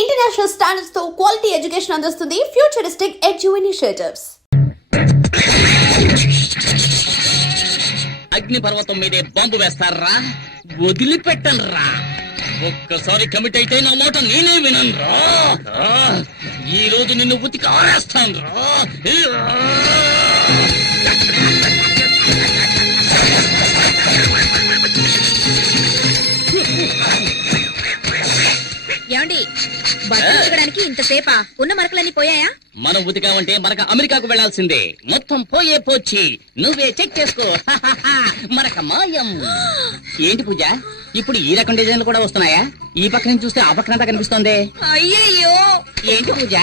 International standards తో quality education అందిస్తుంది futuristic edu initiatives. అగ్ని పర్వతం మీదే బాంబు వేస్తారా? వదిలిపెట్టనురా. ఒక్కసారి కమిట్ అయితే నా మాట నేనే విననురా. ఈ రోజు నిన్ను ఉతికి ఆరేస్తాను రా. ఏమండి బట్టడానికి ఇంతసేపా? ఉన్న మరకలన్నీ పోయాయా? మనం ఉతికామంటే మనకు అమెరికాకు వెళ్లాల్సిందే. మొత్తం పోయే పోచి నువ్వే చెక్ చేసుకో. మనక మాయం. ఏంటి పూజ, ఇప్పుడు ఈ రకం డిజైన్లు కూడా వస్తున్నాయా? ఈ పక్క నుంచి చూస్తే ఆ పక్కనంతా కనిపిస్తోంది. అయ్యయ్యో, ఏంటి పూజ,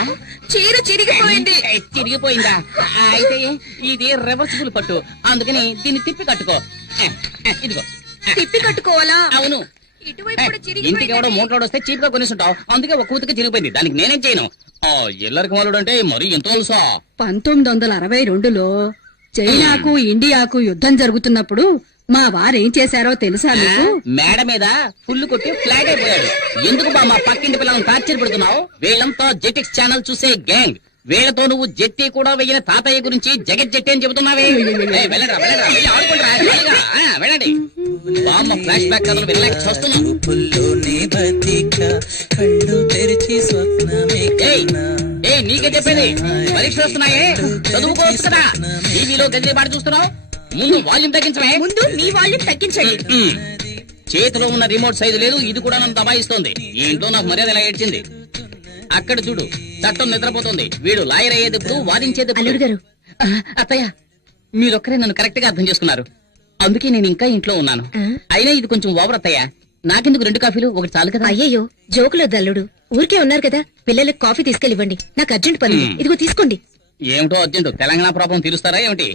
చీర చిరిగిపోయింది. చిరిగిపోయిందా? అయితే ఇది రివర్సిబుల్ పట్టు, అందుకని దీన్ని తిప్పి కట్టుకో. ఇదిగో తిప్పి కట్టుకోవాలా? అవును. ఇంటికి ఎవడో మూటలోడు వస్తే చీప్ గా కొనిస్తుంటావు, అందుకే ఒక కూతుకి చిరిగిపోయింది. దానికి నేనేం చేయను. ఎల్లరికి వాళ్ళు అంటే మరి ఎంత తెలుసా? 1962లో చైనాకు ఇండియాకు యుద్ధం జరుగుతున్నప్పుడు మా వారేం చేశారో తెలుసా మీకు? మేడ మీద ఫుల్ కొట్టి ఫ్లాట్ అయిపోయాడు. ఎందుకు బా మా పక్కింటి పిల్లలను టార్చర్ పెడుతున్నావు? వీళ్ళంతా జెటిక్స్ ఛానల్ చూసే గ్యాంగ్. వీళ్ళతో నువ్వు జెట్టి కూడా వెయ్యిన తాతయ్య గురించి జగత్ జెట్టి అని చెబుతున్నావే. వెళ్ళండి. బామ్మ ఫ్లాష్ బ్యాక్ కథలు వినలేక చూస్తున్నాను. నీకే చెప్పేది, పరీక్షలు వస్తున్నాయే, చదువుకోవచ్చు కదా. టీవీలో గదిలే పాటు చూస్తున్నావు. ముందు వాల్యూమ్ తగ్గించమే. ముందు నీ వాల్యూమ్ తగ్గించండి. చేతిలో ఉన్న రిమోట్ సైజు లేదు, ఇది కూడా నన్ను దబాయిస్తోంది. ఈ ఇంట్లో నాకు మర్యాద ఇలా ఏడ్చింది. అక్కడ చూడు, చట్టం నిద్రపోతుంది. వీడు లాయర్ అయ్యేటప్పుడు వాదించేది. అల్లుడు గారు, అత్తయ్య మీరొక్కరే నన్ను కరెక్ట్ గా అర్థం చేసుకున్నారు, అందుకే నేను ఇంకా ఇంట్లో ఉన్నాను. అయినా ఇది కొంచెం ఓవర్ అత్తయ్య. నాకెందుకు 2 కాఫీలు, ఒకటి చాలు కదా. అయ్యయ్యో జోకులొద్దు అల్లుడు. ఊరికే ఉన్నారు కదా, పిల్లలకు కాఫీ తీసుకెళ్ళివ్వండి. నాకు అర్జెంట్ పని. ఇదిగో తీసుకోండి. ఏమిటో అర్జెంట్? తెలంగాణ ప్రాబ్లం తీరుస్తారా ఏమిటి?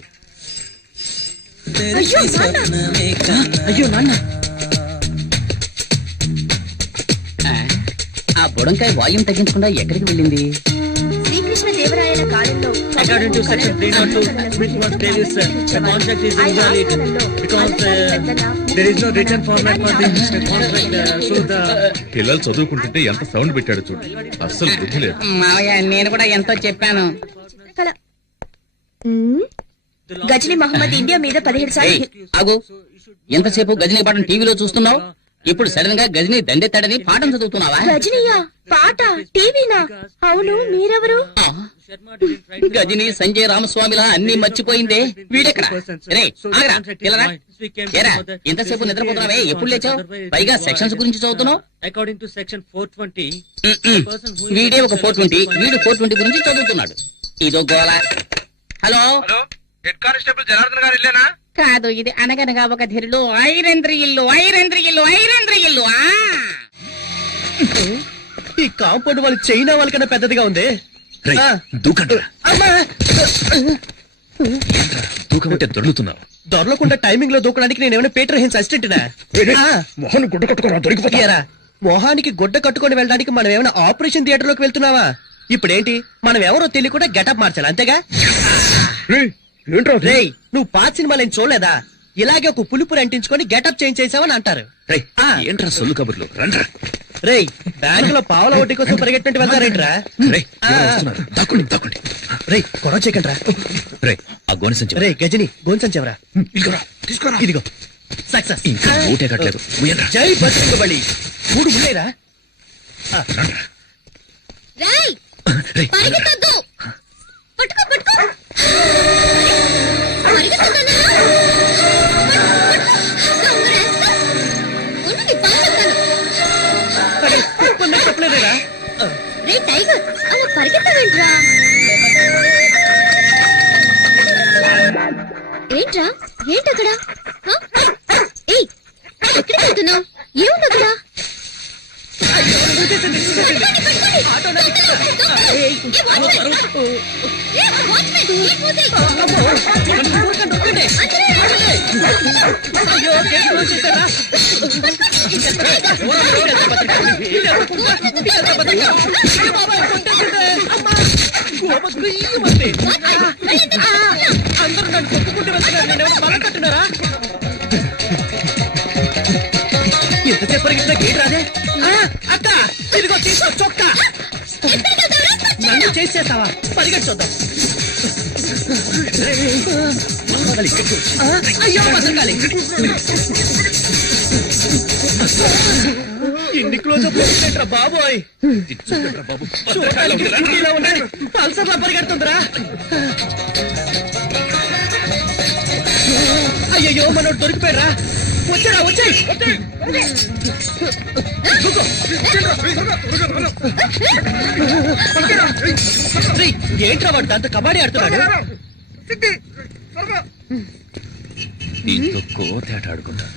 అయ్యో నాన్న, ఆ బుడంకాయ వాల్యూమ్ తగ్గించకుండా ఎక్కడికి వెళ్ళింది? శ్రీకృష్ణ దేవరాయల కాలంలో According to section 302, which must tell is the contract is invalid because there is no written format for the contract. So the పిల్లలు చదువుకుంటుంటే ఎంత సౌండ్ పెట్టాడు చూడు, అస్సలు బుద్ధి లేదు. మావయ్య నేను కూడా ఎంతో చెప్పాను. గజనీ మహమ్మద్ ఇండియా మీద 17 సార్లు. ఆగు, ఎంతసేపు గజనీ పాటను టీవీలో చూస్తున్నావు? ఇప్పుడు సడన్ గా గజనీ దండెత్తాడని పాఠం చదువుతున్నావా? గజనీయా? పాట టీవీనా? అవును, మీరెవరు? గజనీ సంజయ్ రామస్వామిలా అన్ని మర్చిపోయిందే. వీడెక్కడ? ఎంతసేపు నిద్రపోతున్నావే? ఎప్పుడు లేచావు? పైగా సెక్షన్స్ గురించి చదువుతున్నావు. according to section 420, వీడే ఒక 420, వీడు 420 గురించి చదువుతున్నాడు. ఇదో గోళ. హలో హెడ్ కానిస్టేబుల్ జనార్దన్ గారు ఇల్లేనా? కాదు, ఇది అనగనగా ఒక ధీరుడు ఐరేంద్ర ఇల్లు. ఈ కాంపౌండ్ వాళ్ళు చైనా వాళ్ళకన్నా పెద్దదిగా ఉంది. దూకమంటే దొర్లుతున్నావు. దొరలకుండా టైమింగ్ లో దూకడానికి నేనేమైనా పీటర్ హెన్స్ అసిస్టెంట్నా? మొహన్ గుడ్డ కట్టుకున్నా దొరికిపోతారా? మొహానికి గుడ్డ కట్టుకొని వెళ్ళడానికి మనం ఏమైనా ఆపరేషన్ థియేటర్ లోకి వెళ్తున్నావా? ఇప్పుడేంటి, మనం ఎవరో తెలియకుండా గెటప్ మార్చాలి, అంతేగా? రేయ్, నువ్వు పాత సినిమాలు ఏం చూడలేదా? ఇలాగే ఒక పులుపురు అంటించుకొని గెటప్ చేంజ్ చేసావని అంటారు. ఏంట్రా సొల్లు కబుర్లు? రండ్రా. రేయ్, బ్యాంక్ లో పావుల వడ్డీ కోసం పరిగెట్టినట్టు వెళ్తారేంట్రా? దాక్కోండి. రేయ్, గొడవ చేయకండి రా. ఆ గోనె సంచి. రేయ్ గజని, గోన్ సంచెవరా? తీసుకోరా. ఇదిగో సక్సెస్. ఇంకా ఊటే కట్టలేదు. జై బలి 3 ఉన్నాయిరా. రేయ్, పరిగెత్తొద్దు. పట్టుకో. చెప్పలేదేరా? రే టైగర్, అలా పరిగెత్తవేంట్రా? ఏంటక్కడ? ఏయ్, ఎక్కడికి వెళ్తున్నావు? ఏముందక్కడ? అందరూ నన్ను కొట్టుకుంటూ వెళ్తున్నారు, నేనేమైనా బలం కట్టున్నారా? ఎంతసేపు పరిగెత్తినా గేట్ రాదే. అక్క, ఇదిగో తీసుకో చొక్కా. మిస్ చేస్తావా? పరిగెట్టు చూద్దాం. అయ్యో భద్రకాళి, ఇన్ని క్లోజ్ అప్ ఏంట్రా బాబోయ్? చూడటానికి ఉన్నాయి, పల్సర్లా పరిగెడుతుందిరా. అయ్యయ్యో మనోడు దొరికిపోయారా? వచ్చారా వచ్చాయి. ఏంట్రా వాడు దాంతో కబడ్డీ ఆడుతున్నాడు? దీంతో కోతేట ఆడుకుంటాను.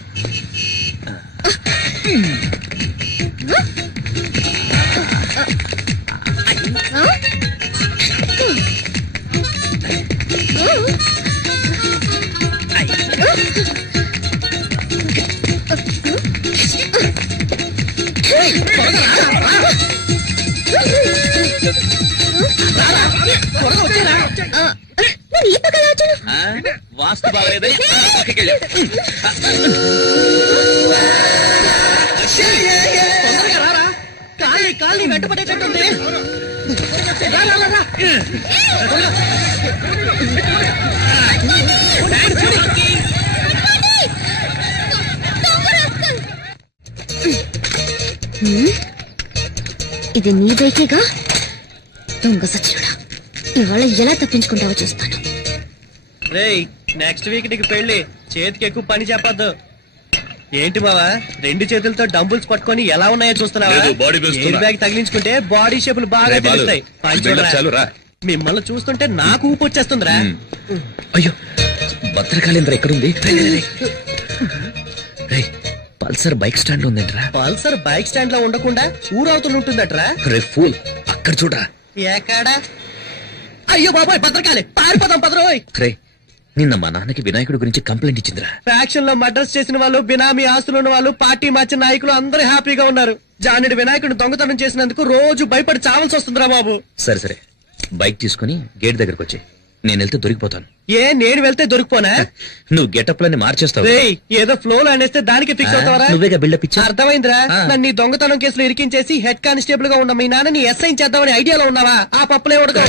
వాస్తు బాగలేదని కాళ్ళని వెంట పడేటట్టుంది. ఇది నీ బైకేగా? దొంగ సచ్చినుడా, ఇవాళ ఎలా తప్పించుకుంటావో చూస్తాను. రేయ్, నెక్స్ట్ వీక్ నీకు పెళ్లి, చేతికి ఎక్కువ పని చెప్పద్దు. ఏంటి బావా, రెండు చేతులతో డంబుల్స్ పట్టుకొని ఎలా ఉన్నాయో చూస్తున్నావా? లేదు, బాడీ పెంచుతున్నా. ఎయిర్ బ్యాగ్ తగిలించుకుంటే బాడీ షేపులు బాగా రేయ్ బాలు, తెలుస్తాయి. పని చూడరా. చాలు రా. మిమ్మల్ని చూస్తుంటే నాకు ఊపు వచ్చేస్తుందిరా. అయ్యో, భద్రకాళేంద్ర ఎక్కడుంది? పల్సర్ బైక్ స్టాండ్ ఉందేంట్రా? పల్సర్ బైక్ స్టాండ్ లో ఉండకుండా ఊరవుతులు ఉంటుందట్రా. రే ఫూల్, అక్కడ చూడరా. ఎక్కడా? అయ్యో బాబాయ్, భద్రకాలి, పారిపోదాం పదరోయ్. రే, నిన్న మా నాన్నకి వినాయకుడి గురించి కంప్లైంట్ ఇచ్చిందిరా. ఫ్యాక్షన్ లో మర్డర్స్ చేసిన వాళ్ళు, బినామీ ఆస్తులు ఉన్న వాళ్ళు, పార్టీ మార్చిన నాయకులు అందరూ హ్యాపీగా ఉన్నారు. జానుడి వినాయకుడిని దొంగతనం చేసినందుకు రోజు భయపడి చావాల్సి వస్తుందిరా బాబు. సరే సరే, బైక్ తీసుకుని గేట్ దగ్గరకు వచ్చి, నేను వెళ్తే దొరికిపోతాను. ఏ, నేను వెళ్తే దొరికిపోనా? నువ్వు గెటప్ లని మార్చేస్తావు. రేయ్, ఏదో ఫ్లో లో అనేస్తే దానికి ఫిక్స్ అవుతావరా? నువ్వేగా బిల్డప్ ఇచ్చా. అర్థమైందిరా. నన్ను ఈ దొంగతనం కేసులో ఇరికించేసి హెడ్ కానిస్టేబుల్ గా ఉన్న మీ నాన్నని ఎస్ఐ చేద్దామని ఐడియాలో ఉన్నావా? ఆ పప్పులే ఉడక.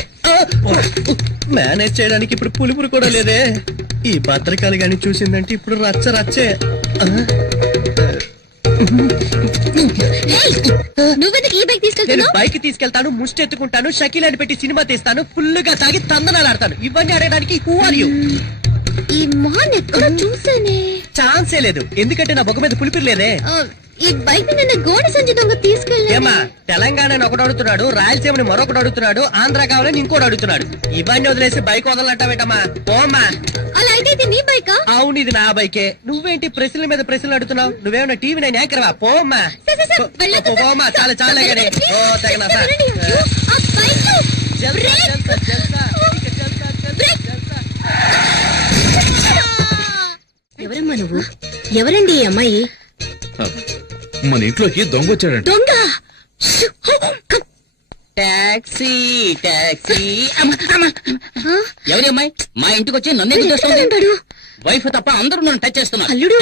మేనేజ్ చేయడానికి ఇప్పుడు పులుపురు కూడా లేదే. ఈ భద్రకాలి గాని చూసిందంటే ఇప్పుడు రచ్చ రచ్చే. నువ్వెందుకు ఈ బైక్ నేను తీసుకెళ్తున్నావు? బైక్ తీసుకెళ్తాను, ముష్టి ఎత్తుకుంటాను, షకీలాని పెట్టి సినిమా తీస్తాను, ఫుల్ గా తాగి తందనాలు ఆడతాను. ఇవన్నీ ఆడడానికి హూ ఆర్ యు? ఈ మొహన్ ఎక్కడ చూసానే? ఛాన్సే లేదు, ఎందుకంటే నా బొగ్గ మీద పులిపిరి లేదే. ఈ బైక్ నిన్న గోడ సంచి దొంగ తీసుకెళ్ళా. ఏమా, తెలంగాణని ఒకటి అడుగుతున్నాడు, రాయలసీమని మరొకటి అడుగుతున్నాడు, ఆంధ్ర కావాలని ఇంకోటి అడుగుతున్నాడు. ఇవన్నీ వదిలేసి బైక్ వదలట్టమేటమ్మా. పోమ్మా. అలా అయితే ఇది నీ బైకా? అవును, ఇది నా బైకే. నువ్వేంటి ప్రశ్నల మీద ప్రశ్నలు అడుగుతున్నావు? నువ్వేమన్నా టీవీ నేను యాంకర్వా? పోమ్మా. పోమ్మా, చాలా చాలా గానే. ఓ తగిన ఎవరమ్మా నువ్వు? ఎవరండి ఈ అమ్మాయి? మన ఇంట్లోకి దొంగ వచ్చాడంట. దొంగ? Taxi taxi. ఎవరి అమ్మాయి మా ఇంటికి వచ్చి నన్ను ఎందుకు చేస్తుంది? ఎక్కడున్నాడు? వైఫ్ తప్ప అందరూ నన్ను టచ్ చేస్తున్నారు. అల్లుడు,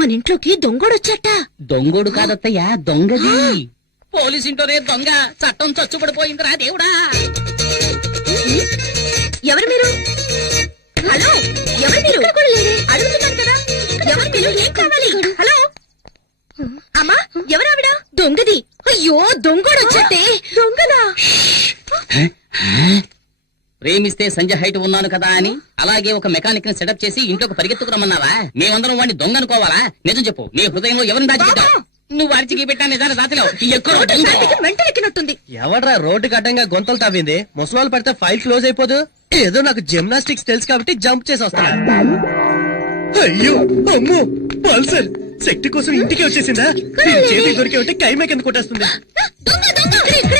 మన ఇంట్లోకి దొంగోడొచ్చట. దొంగోడు కాదత్తయ్యా, దొంగది. పోలీస్ ఇంటోనే దొంగ. చట్టం చచ్చుబడిపోయిందిరా దేవుడా. ఎవరు మీరు? హలో, ఎవరు మీరు? అడుగుతున్నాను కదా, ఎవరు మీరు? ఏం కావాలి? హలో అమ్మా, ఎవరావిడ? దొంగది. అయ్యో, దొంగోడొచ్చటే. దొంగనా? ప్రేమిస్తే సంజయ్ హైట్ ఉన్నాను కదా అని అలాగే ఒక మెకానిక్ ని సెటప్ చేసి ఇంట్లోకి పరిగెత్తుకురమ్మన్నావా? మేమందరం వాడిని దొంగ అనుకోవాలా? నిజం చెప్పు, నీ హృదయంలో ఎవరిని దాచిపెట్టావు? నువ్వు అరిచికి పెట్టా నిజాన్ని దాచలేవు. ఎక్కడో దొంగ. మెంటలెక్కినట్టుంది. ఎవడ్రా రోడ్డుకి అడ్డంగా గొంతలు తవ్వింది? ముసలాళ్ళు పడితే ఫైల్ క్లోజ్ అయిపోదు. ఏదో నాకు జిమ్నాస్టిక్స్ తెలుసు కాబట్టి జంప్ చేసి వస్తున్నా. అయ్యో అమ్మో, పల్సర్ శక్తి కోసం ఇంటికి వచ్చేసిందా? దీని చేతికి దొరికి ఉంటే కైమే కింద కొట్టేస్తుంది. దొంగ దొంగ ఇక్కడ.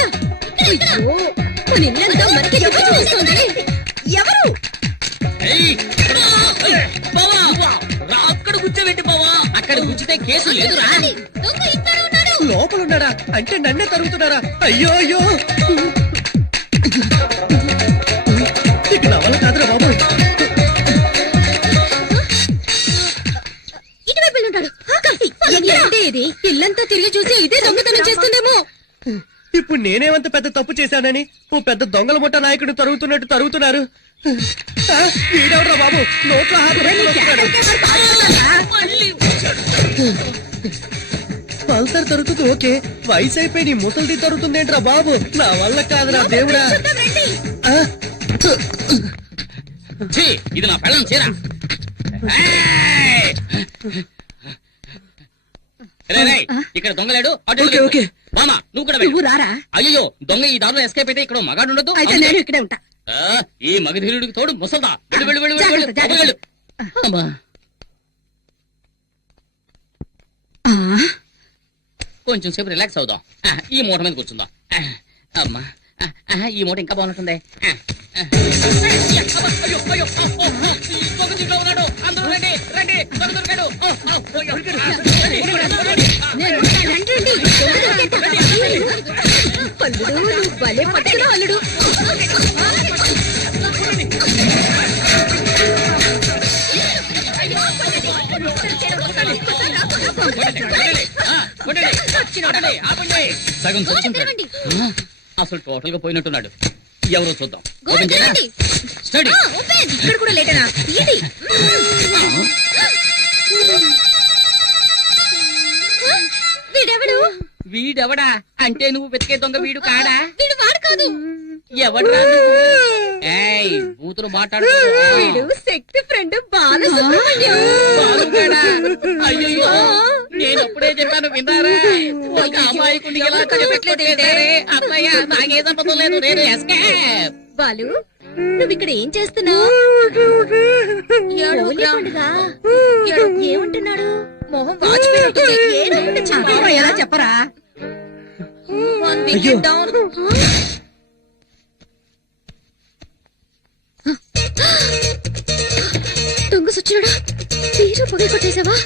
అయ్యో, మన ఇల్లంతా మనకి దొంగ చూస్తుంది. ఎవరు? ఏయ్, బావా, రా, అక్కడ కూర్చోబెట్టి బావా. అక్కడ కూర్చుంటే కేసు లేదురా. దొంగ ఇక్కడ ఉన్నాడు. లోపల ఉన్నాడా? అంటే నన్నే తరుగుతున్నారా? అయ్యో అయ్యో, ఇక నా వల్ల కాదురా బాబు. ఇటువైపు వెళ్ళుంటాడు. ఏంటి ఇది? ఇల్లంతా తిరిగి చూసి ఇదే దొంగతనం చేస్తుందేమో. ఇప్పుడు నేనేమంత పెద్ద తప్పు చేశానని ఓ పెద్ద దొంగల ముఠా నాయకుడు తరుగుతున్నట్టు తరుగుతున్నారు. ఆ, వీడెవడ్రా బాబు నోట్లో హాతు పెట్టుకొని వస్తున్నాడు. పల్సర్ తరుగుతుంది ఓకే, వయసు అయిపోయి నీ ముసలిది తరుగుతుందేంట్రా బాబు, నా వల్ల కాదురా దేవుడా. ఆ, ఛీ, ఇది నా పెళ్ళం చీర. ఏయ్! రేయ్, రేయ్, ఇక్కడ దొంగలేడు. అటు ఓకే, ఓకే. మామా నువ్వు కూడా నువ్వు వెళ్ళు. రారా? అయ్యో దొంగ ఈ దారిలో ఎస్కేప్ అయితే ఇక్కడ మగాడు ఉండదు. అయితే నేను ఇక్కడే ఉంటా. ఈ మగధీరుడికి తోడు ముసల్దా. వెళ్ళు వెళ్ళు వెళ్ళు వెళ్ళు, వెళ్ళు. జాగ్రత్త, వెళ్ళు. అమ్మా. ఆ, కొంచెం సేపు రిలాక్స్ అవుదాం. ఈ మూట మీద కూర్చుందాం. అమ్మా ఈ మూట ఇంకా బాగుంటుంది. అల్లుడు నువ్వు భలే పట్టుకున్నావు అల్లుడు. సగం చచ్చుంటాడు. అసలు టోటల్ గా పోయినట్టున్నాడు. ఎవరో చూద్దాం. గోడ తీయండి. స్టడీ. ఓపెన్. ఇక్కడ కూడా లేటనా? ఇది వీడెవడు? వీడెవడా అంటే నువ్వు వెతికే దొంగ వీడు కాడా? వీడు వాడు కాదు. ఎవడరా? ఏయ్ బూతులు మాట్లాడు. వీడు శక్తి ఫ్రెండ్ బాలసుబ్రహ్మణ్యం. అయ్యో నేను అప్పుడే చెప్పాను విన్నారా? ఒక అమాయకుడిని ఎలా కనిపెట్టలేదే? అత్తయ్య నాకే సంపద లేదు. నేను ఎస్కేప్. బాలు నువ్వు ఇక్కడ ఏం చేస్తున్నావు? ఏమంటున్నాడు? మొహం వాచిపోయినట్టుంది. ఏమంటే అదేమో ఎలా చెప్పరా? అయ్యో. దొంగ సచ్చినాడా? తీరు పొగ కొట్టేశావా?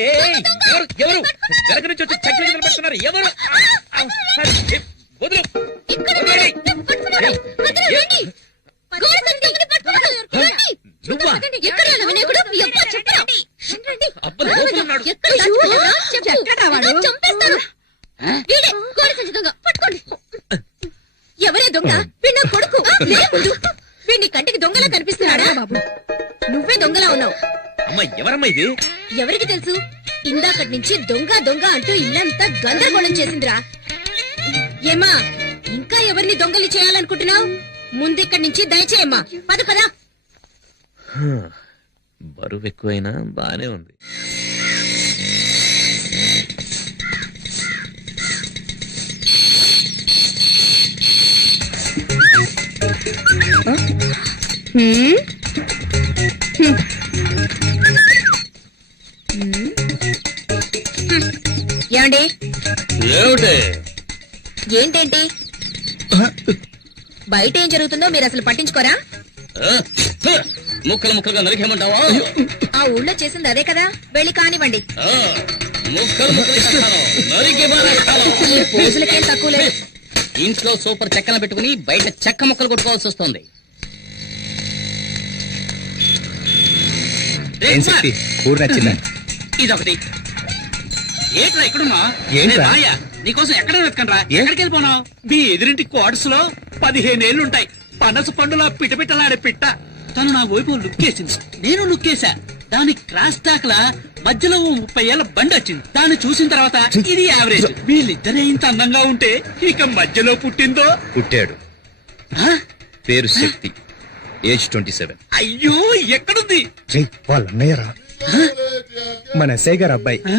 ఏయ్, ఎవరు వెనక నుంచి వచ్చి చక్కెర కింద పెడుతున్నారు ఎవరు? వదులు. నువ్వా? అబ్బా, లోపల ఉన్నాడు. ఎక్కడా వాడు? చంపేస్తాను. వీడే కోడి సంచి దొంగ. పట్టుకోండి. ఎవరే దొంగ? వీడు నా కొడుకు. లేకుండు. వీడిని కంటికి దొంగలా కనిపిస్తున్నాడా? బాబు నువ్వే దొంగలా ఉన్నావు. అమ్మ ఎవరమ్మా ఇది? ఎవరికి తెలుసు? ఇందాకటి నుంచి దొంగ దొంగ అంటూ ఇల్లంతా గందరగోళం చేసిందిరా. ఏమా ఇంకా ఎవరిని దొంగలు చేయాలనుకుంటున్నావు? ముందిక్కడి నుంచి దయచేయమ్మా. పద పద. బరువు ఎక్కువైనా బానే ఉంది. ఏమండి? ఏమిటి? ఏంటేంటి? బయట ఏం జరుగుతుందో మీరు అసలు పట్టించుకోరా? ముక్కలు ముక్కలుగా నరికేమంటావా? ఆ ఊళ్ళో చేసింది అదే కదా. వెళ్ళి కానివ్వండి. ముక్కలు ముక్కలు నరికి పారేస్తాను. ఈ పోజులకేం తక్కువ లేదు. ఇంట్లో సూపర్ చెక్కలు పెట్టుకుని బయట చెక్క ముక్కలు కొట్టుకోవాల్సి వస్తుంది. కూర నచ్చిందా? ఇదొకటి. ఏంట్రా ఇక్కడున్నా? ఏంట్రా? నీకోసం ఎక్కడ వెతకండ్రా? ఏ? ఎక్కడికి వెళ్ళిపోనావు? మీ ఎదురింటి క్వార్టర్స్ లో 15 ఏళ్లుంటాయి. పనస పండులో పిటపిటలాడే పిట్ట తను నా వైపు లుక్కేసింది. నేను లుక్కేశా. దాని క్రాస్ టాక్ లా మధ్యలో ఓ 30 ఏళ్ల బండి వచ్చింది. దాన్ని చూసిన తర్వాత ఇది యావరేజ్. వీళ్ళిద్దరే ఇంత అందంగా ఉంటే ఇక మధ్యలో పుట్టిందో. పుట్టాడు. ఆ? పేరు శక్తి. ఏజ్ 27. అయ్యో ఎక్కడుంది? వాళ్ళ అన్నయ్యరా, మన ఎస్ఐ గారు అబ్బాయి. ఆ?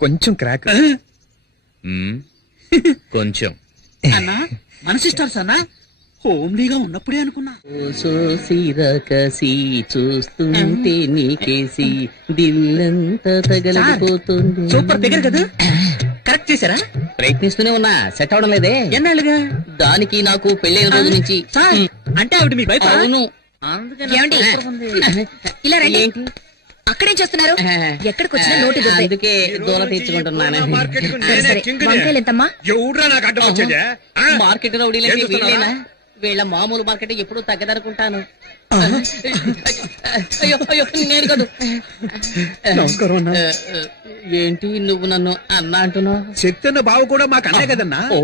కొంచెం క్రాక్. ఆ? మ్మ్. కొంచెం. అన్నా మన సిస్టర్స్ అన్నా హోమ్లీగా ఉన్నప్పుడే అనుకున్నా. కసి చూస్తుంటే నీకేసి దిల్లంతా తగలపోతుంది. సూపర్ ఫిగర్ కదా. కరెక్ట్ చేశారా? ప్రయత్నిస్తూనే ఉన్నా, సెట్ అవడం లేదే. ఎన్నాళ్ళుగా? దానికి నాకు పెళ్ళైన రోజు నుంచి. సార్ అంటే ఆవిడ మీ వైఫ్? అవును. ఏమండి? ఇలా రండి. ఏంటి? అక్కడేం చేస్తున్నారు? ఎక్కడికి వచ్చినా నోటి దుబ్బే. అందుకే దూల తీర్చుకుంటున్నాను. సరే, వంకాయలు ఎంతమ్మా? ఎవడ్రా నాకు అడ్డం వచ్చేదే? మార్కెట్ రౌడీలకి ఏం చూస్తున్నారా? వీళ్ళేనా? వీళ్ళ మామూలు మార్కెట్ ఎప్పుడు తగ్గదనుకుంటాను. అయ్యో అయ్యో నేను కాదు. నమస్కారం అన్నా. ఏంటి నువ్వు నన్ను అన్నా అంటున్నావు? శక్తి అన్న బావ కూడా మాకు అన్నే కదన్నా. ఓ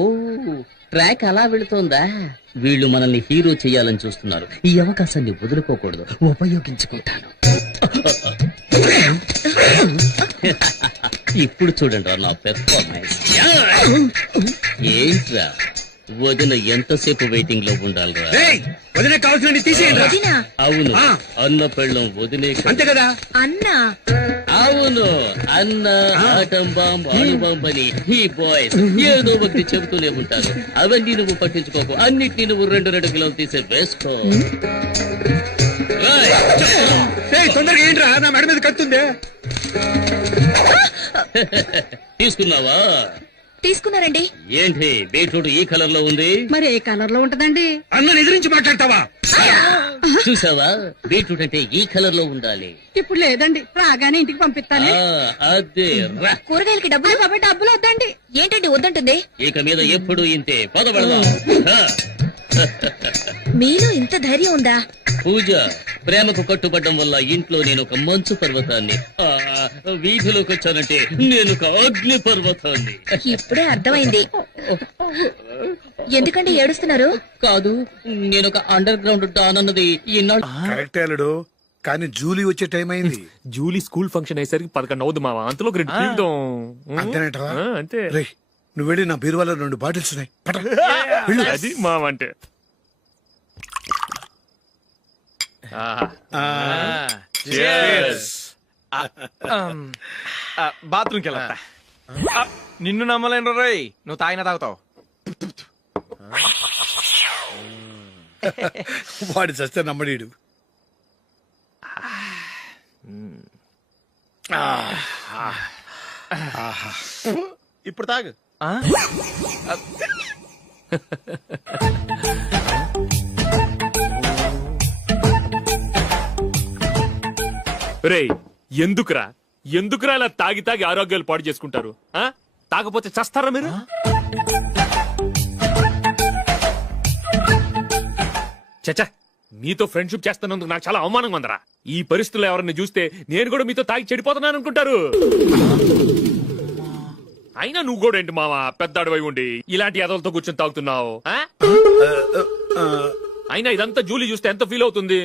ట్రాక్ అలా వెళుతోందా? వీళ్ళు మనల్ని హీరో చేయాలని చూస్తున్నారు. ఈ అవకాశాన్ని వదులుకోకూడదు, ఉపయోగించుకుంటాను. ఇప్పుడు చూడండి నా పెర్ఫార్మెన్స్. ఏంట్రా వదిన ఎంతసేపు వెయిటింగ్ లో ఉండాలిరా? వదిలే కావాల్సిన తీసేయండి. వదినా? అవును, అన్న పెళ్ళం వదిలే. అంతే కదా? అన్నా? అవును, అన్న ఆటం బాంబ్ అణుబాంబ్ అని ఈ బాయ్స్ ఏదో ఒకటి చెబుతూనే ఉంటారు. అవన్నీ నువ్వు పట్టించుకోకు, అన్నిటినీ నువ్వు 2 కిలోలు తీసే వేసుకో. తొందరగా ఏంట్రా, నా మెడ మీద కత్తుంది. తీసుకున్నావా? తీసుకున్నారండి. ఏంటి బీట్రూట్ ఈ కలర్ లో ఉంది? మరి ఏ కలర్ లో ఉంటదండి? అన్న ఎదిరించి మాట్లాడతావా? చూసావా, బీట్రూట్ అంటే ఈ కలర్ లో ఉండాలి. ఇప్పుడు లేదండి, రాగానే ఇంటికి పంపిస్తాను. అదే రా. కూరగాయలకి డబ్బులు బాబాయ్ డబ్బులు వద్దండి. ఏంటండి వద్దంటుంది? ఇక మీద ఎప్పుడు ఇంతే. పదవడదా మీలో ఇంత ధైర్యం ఉందా? పూజ, ప్రేమకు కట్టుబడ్డం వల్ల ఇంట్లో నేను ఒక మంచు పర్వతాన్ని, వీధిలోకి వచ్చానంటే నేను ఒక అగ్ని పర్వతాన్ని. ఇప్పుడే అర్థమైంది. ఎందుకంటే ఏడుస్తున్నారు? కాదు, నేను ఒక అండర్ గ్రౌండ్ డాన్ అన్నది ఈనాడు. కరెక్టే అల్లుడు, కానీ జూలీ వచ్చే టైం అయింది. జూలీ స్కూల్ ఫంక్షన్ అయ్యేసరికి 11 అవుదు మావా. అంతలో 2 పీకుదాం. అంతేనేటవా? అంతే. రే నువ్వు వెళ్ళి నా బీరువాలో 2 బాటిల్స్ ఉన్నాయి. పట. వెళ్ళు. అది మావ అంటే. బాత్రూమ్కి వెళ్ళా. నిన్ను నమ్మలేను రోయ్, నువ్వు తాగినా తాగుతావు. వాడి చస్తే నమ్మడీడు. ఇప్పుడు తాగు. రేయ్, ఎందుకురా ఇలా తాగి తాగి ఆరోగ్యాలు పాడు చేసుకుంటారు? తాగపోతే చస్తారా మీరు? చచ్చా, మీతో ఫ్రెండ్షిప్ చేస్తున్నందుకు నాకు చాలా అవమానంగా ఉందరా. ఈ పరిస్థితుల్లో ఎవరిని చూస్తే నేను కూడా మీతో తాగి చెడిపోతున్నాను అనుకుంటారు. అయినా నువ్వు కూడా ఏంటి మావా, పెద్ద అడవై ఉండి ఇలాంటి ఎదలతో కూర్చొని తాగుతున్నావు? అయినా ఇదంతా జూలీ చూస్తే ఎంత ఫీల్ అవుతుంది?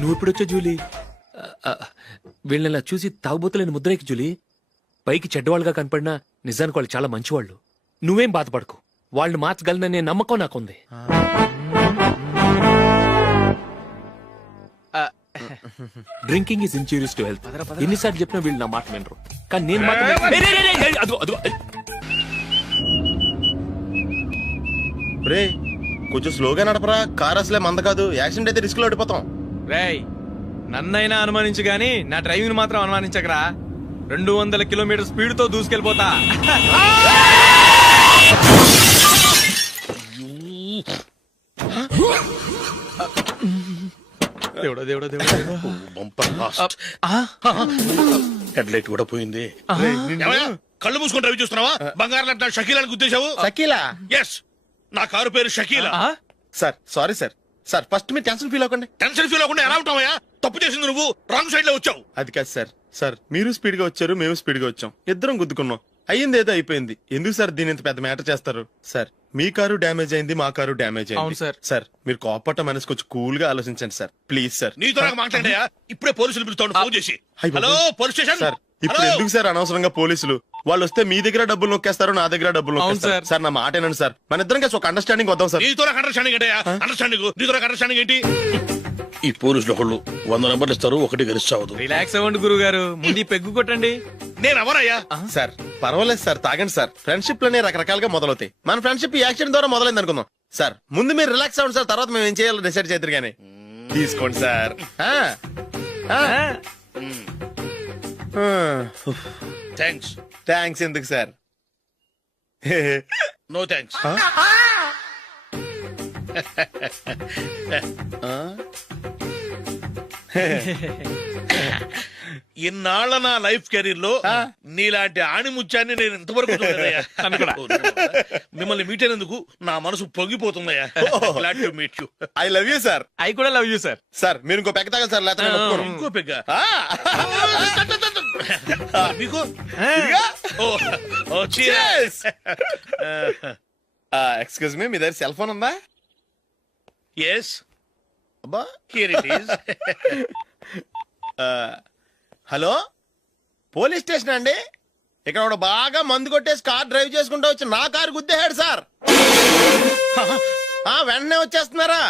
నువ్వు ఇప్పుడొచ్చా జూలీ? వీళ్ళని చూసి తాగుబోతులేని ముద్రేకి జూలీ. పైకి చెడ్డవాళ్ళుగా కనపడినా నిజానికి వాళ్ళు చాలా మంచివాళ్ళు. నువ్వేం బాధపడకు, వాళ్ళని మార్చగలననే నమ్మకం నాకుంది. Drinking is injurious to health. ఎన్నిసార్లు చెప్పినా వీళ్ళు నా మాట వినరు. కానీ నేను మాత్రం రే కొంచెం స్లోగా నడపరా, కార్ అసలే మంద కాదు. యాక్సిడెంట్ అయితే రిస్క్ లో ఓడిపోతాం. రేయ్, నన్నైనా అనుమానించు గాని నా డ్రైవింగ్ మాత్రం అనుమానించకరా. 200 కిలోమీటర్ స్పీడ్ తో దూసుకెళ్ళిపోతా. దేవుడా దేవుడా దేవుడా. హెడ్ లైట్ కూడా పోయింది. కళ్ళు మూసుకొని రవి చూస్తున్నావా? బంగారం లాంటి షకీలాని గుర్తించావు? షకీలా? ఎస్, నా కారు పేరు Shakeela. Sir sorry sir. Sir first మీరు టెన్షన్ ఫీల్ అవ్వకండి. టెన్షన్ ఫీల్ అవ్వకుండా ఎలా ఉంటావయ్యా? తప్పు చేసింది నువ్వు, రాంగ్ సైడ్ లో వచ్చావు. అది కాదు సార్. సార్ మీరు స్పీడ్ గా వచ్చారు, మేము స్పీడ్ గా వచ్చాం, ఇద్దరం గుద్దుకున్నాం. అయ్యింది ఏదో అయిపోయింది. ఎందుకు సార్ దీని ఇంత పెద్ద మ్యాటర్ చేస్తారు? సార్ మీ కారు డ్యామేజ్ అయింది, మా కారు డ్యామేజ్ అయింది. సార్ మీరు కోపట్ట మనసు కొంచెం కూల్ గా ఆలోచించండి సార్, ప్లీజ్ సార్. నీతో నాకు మాట్లాడయా? ఇప్పుడే పోలీసులు పిలుస్తాను, ఫోన్ చేసి. Hello police station. సార్ ఇప్పుడు ఎందుకు సార్ అనవసరంగా పోలీసులు? వాళ్ళు వస్తే మీ దగ్గర డబ్బులు నొక్కేస్తారు, నా దగ్గర డబ్బులు నొక్కేస్తారు. సార్ నా మాట ఏనండి సార్, మన ఇద్దరం కలిసి ఒక అండర్స్టాండింగ్ వద్దాం సార్. నీతో నాకు అండర్స్టాండింగ్ ఏంటయ్యా? అండర్స్టాండింగ్ నీతో నాకు అండర్స్టాండింగ్ ఏంటి? ఈ పోలీసులు ఒకళ్ళు 100 నెంబర్లు ఇస్తారు, ఒకటి గెలిచావదు. రిలాక్స్ అవ్వండి గురువు గారు, ముందు పెగ్గు కొట్టండి. నేను ఎవరయ్యా? సార్ పర్వాలేదు సార్, తాగండి సార్. ఫ్రెండ్షిప్ లోనే రకరకాలుగా మొదలవుతాయి. మన ఫ్రెండ్షిప్ ఈ యాక్సిడెంట్ ద్వారా మొదలైంది అనుకుందాం. సార్ ముందు మీరు రిలాక్స్ అవ్వండి సార్, తర్వాత మేము ఏం చేయాలో డిసైడ్ చేద్దరు గానీ. తీసుకోండి సార్. థ్యాంక్స్. థ్యాంక్స్ ఎందుకు సార్? No thanks. ఇన్నాళ్ళ నా లైఫ్ కెరీర్ లో నీలాంటి ఆణిముత్యాన్ని నేను ఇంతవరకు చూడలేదయ్యా. మిమ్మల్ని మీట్ అయినందుకు నా మనసు పొంగిపోతుందయ్యా. Glad to meet you. I love you sir. I కూడా లవ్ యూ సార్. సార్ మీరు ఇంకో పెక్క తాగండి సార్, లేకపోతే నేను ఒప్పుకోను. ఇంకో పెగ్గ మీకు ఎక్స్క్యూజ్ మీ, మీ దగ్గర సెల్ ఫోన్ ఉందా? ఎస్, అబ్బా, here it is. Hello, police station అండి. ఇక్కడ ఒకడు బాగా మందు కొట్టేసి కార్ డ్రైవ్ చేసుకుంటూ వచ్చి నా కారు గుద్దేశాడు సార్. వెంటనే వచ్చేస్తున్నారా?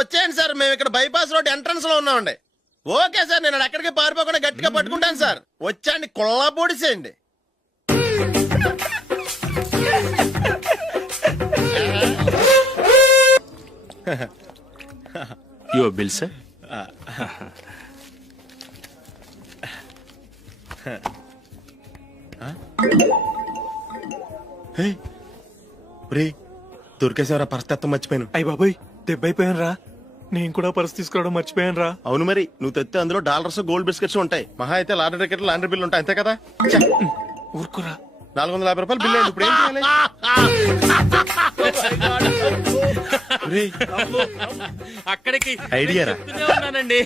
వచ్చేయండి సార్, మేము ఇక్కడ బైపాస్ రోడ్ ఎంట్రన్స్ లో ఉన్నామండి. ఓకే సార్, నేను ఎక్కడికి పారిపోకుండా గట్టిగా పట్టుకుంటాను సార్. వచ్చాండి, కుళ్ళ పొడిసేయండి. Your bill sir. దొరికేసేవరా, పరిస్థితి మర్చిపోయాను. అయ్య బాబాయ్, దెబ్బైపోయాను రా. నేను కూడా పర్స్ తీసుకురావడం మర్చిపోయాను రా. అవును మరి, నువ్వు తెస్తే అందులో డాలర్స్ గోల్డ్ బిస్కెట్స్ ఉంటాయి. మహా అయితే లాండ్రీ టికెట్ లాండ్రీ బిల్లు ఉంటాయి, అంతే కదా. ఊరుకురా. 450 రూపాయలు బిల్లు అయింది. ఇప్పుడు ఏం చేయాలి? ఒరేయ్, అక్కడికి ఐడియా రా. ఉన్నానండి.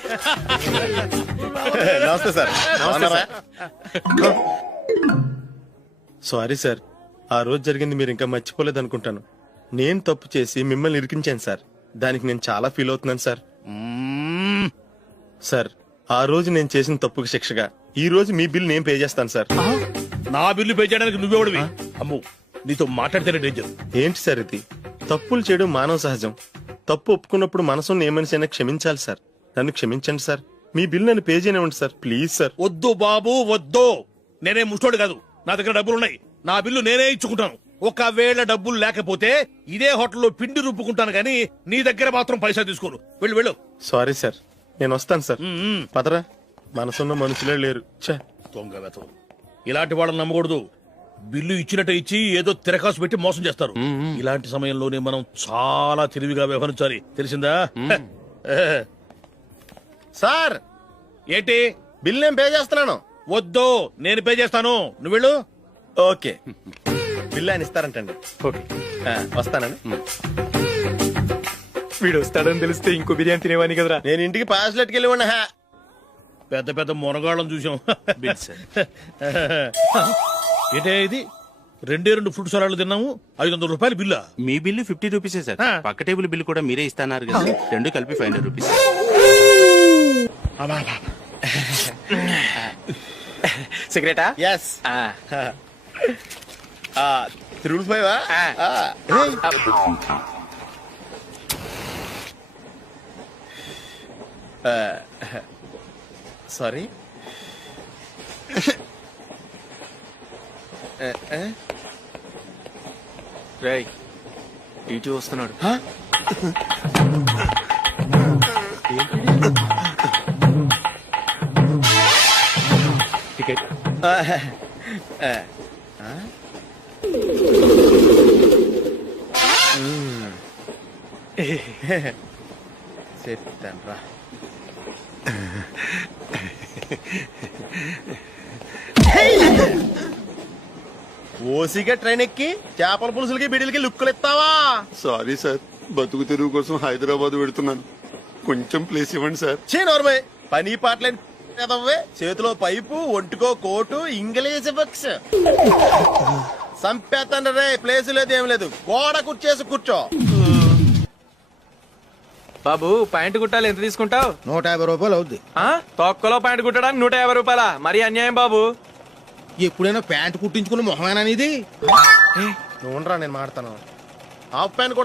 నమస్తే సార్. సారీ సార్, ఆ రోజు జరిగింది మీరు ఇంకా మర్చిపోలేదు అనుకుంటాను. నేను తప్పు చేసి మిమ్మల్ని ఇరికించాను సార్. దానికి నేను చాలా ఫీల్ అవుతున్నాను సార్. సార్, ఆ రోజు నేను చేసిన తప్పుకి శిక్షగా ఈ రోజు మీ బిల్ నేను పే చేస్తాను సార్. నా బిల్లు పే చేయడానికి నువ్వెవడివి? అమ్మో, నీతో మాట్లాడితేనే డేంజర్. ఏంటి సార్ ఇది? తప్పులు చేయడం మానవ సహజం. తప్పు ఒప్పుకున్నప్పుడు మనసుని ఏ మనిషి అయినా క్షమించాలి సార్. నన్ను క్షమించండి సార్. మీ బిల్ నన్ను పే చేయనివ్వండి సార్, ప్లీజ్ సార్. వద్దు బాబు, వద్దు. నేనే ముష్టోడు కాదు, నా దగ్గర డబ్బులున్నాయి. నా బిల్లు నేనే ఇచ్చుకుంటాను. ఒకవేళ డబ్బులు లేకపోతే ఇదే హోటల్లో పిండి రుబ్బుకుంటాను, కానీ నీ దగ్గర మాత్రం పైసా తీసుకోను. వెళ్ళు వెళ్ళు. సారీ సార్, నేను వస్తాను సార్. పదరా, మనసున్న మనుషులే లేరు. దొంగ వెతవు. ఇలాంటి వాళ్ళని నమ్మకూడదు. బిల్లు ఇచ్చినట్టు ఇచ్చి ఏదో తిరకాసు పెట్టి మోసం చేస్తారు. ఇలాంటి సమయంలోనే మనం చాలా తెలివిగా వ్యవహరించాలి, తెలిసిందా? సార్, ఏంటి? బిల్ నేను పే చేస్తున్నాను. వద్దు, నేను పే చేస్తాను, నువ్వు వెళ్ళు. ఓకే, బిల్ ఆయన ఇస్తారంటండి. ఓకే, వస్తానండి. వీడు వస్తాడని తెలిస్తే ఇంకో బిర్యానీ తినేవాని కదరా. నేను ఇంటికి పాస్లెట్కి వెళ్ళి ఉన్నా. పెద్ద పెద్ద మునగాళ్ళం చూసాం. Bill sir. ఏంటే ఇది? 2 ఫుడ్ సలాడ్లు తిన్నాము, 500 రూపాయలు బిల్లా? మీ బిల్లు 50 రూపీసే సార్. పక్క టేబుల్ బిల్లు కూడా మీరే ఇస్తాన్నారు కదా, రెండు కలిపి 500 రూపీస్. సిగరెటా? ఎస్. 3 సారీ. రేయ్, ఇటు వస్తున్నాడు. టికెట్. చెప్తాను రా. ఓసిగా ట్రైన్ ఎక్కి చేపల పులుసులకి బిడిలకి లుక్కులు ఇస్తావా? సారీ సార్, బతుకు తెరువు కోసం హైదరాబాద్ పెడుతున్నాను, కొంచెం ప్లేస్ ఇవ్వండి సార్. నోర్మే, పని పాటలేని చేతిలో పైపు, ఒంటికో కోటు, ఇంగ్లీష్ బుక్స్. సంపేతండ్రి రే, ప్లేస్ లేదు ఏం లేదు, గోడ కుర్చేసి కూర్చో. బాబు, ప్యాంట్ కుట్టాలి, ఎంత తీసుకుంటావు? 150 రూపాయలు అవుద్ది. తొక్కలో ప్యాంట్ కుట్టడానికి 150 రూపాయల? మరి అన్యాయం బాబు. ఎప్పుడైనా ప్యాంట్ కుట్టించుకున్న మొహమేనా ఇది? నువ్వు నేను మాడతాను. Half pant